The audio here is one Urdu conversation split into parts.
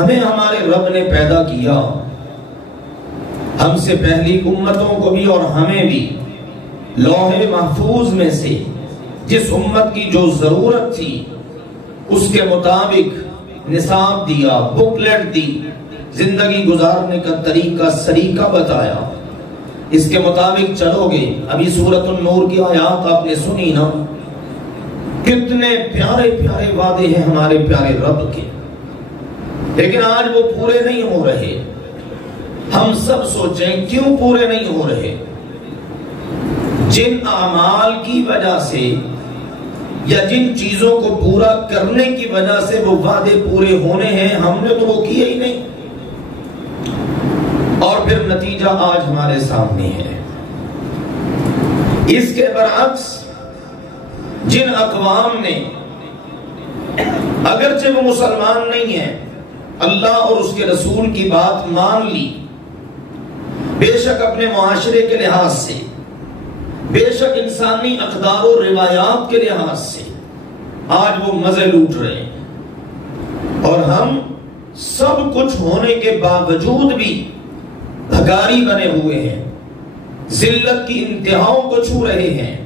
ہمیں ہمارے رب نے پیدا کیا، ہم سے پہلی امتوں کو بھی اور ہمیں بھی لوح محفوظ میں سے جس امت کی جو ضرورت تھی اس کے مطابق نصاب دیا، بکلیٹ دی، زندگی گزارنے کا طریقہ سریقہ بتایا، اس کے مطابق چلو گے۔ ابھی سورۃ النور کی آیات آپ نے سنی نا، کتنے پیارے پیارے وعدے ہیں ہمارے پیارے رب کے، لیکن آج وہ پورے نہیں ہو رہے۔ ہم سب سوچیں کیوں پورے نہیں ہو رہے؟ جن اعمال کی وجہ سے یا جن چیزوں کو پورا کرنے کی وجہ سے وہ وعدے پورے ہونے ہیں، ہم نے تو وہ کیے ہی نہیں، اور پھر نتیجہ آج ہمارے سامنے ہے۔ اس کے برعکس جن اقوام نے اگرچہ وہ مسلمان نہیں ہیں، اللہ اور اس کے رسول کی بات مان لی، بے شک اپنے معاشرے کے لحاظ سے، بے شک انسانی اقدار و روایات کے لحاظ سے آج وہ مزے لوٹ رہے ہیں، اور ہم سب کچھ ہونے کے باوجود بھی بھکاری بنے ہوئے ہیں، ذلت کی انتہاؤں کو چھو رہے ہیں،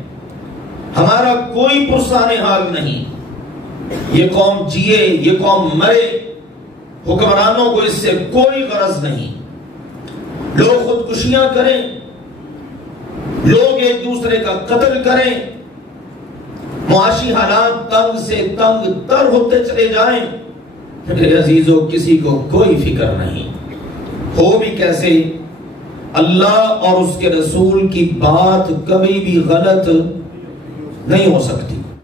ہمارا کوئی پرسان حال نہیں۔ یہ قوم جیے، یہ قوم مرے، حکمرانوں کو اس سے کوئی غرض نہیں۔ لوگ خودکشیاں کریں، لوگ ایک دوسرے کا قتل کریں، معاشی حالات تنگ سے تنگ تر ہوتے چلے جائیں، میرے عزیزوں کسی کو کوئی فکر نہیں۔ ہو بھی کیسے؟ اللہ اور اس کے رسول کی بات کبھی بھی غلط نہیں ہو سکتی۔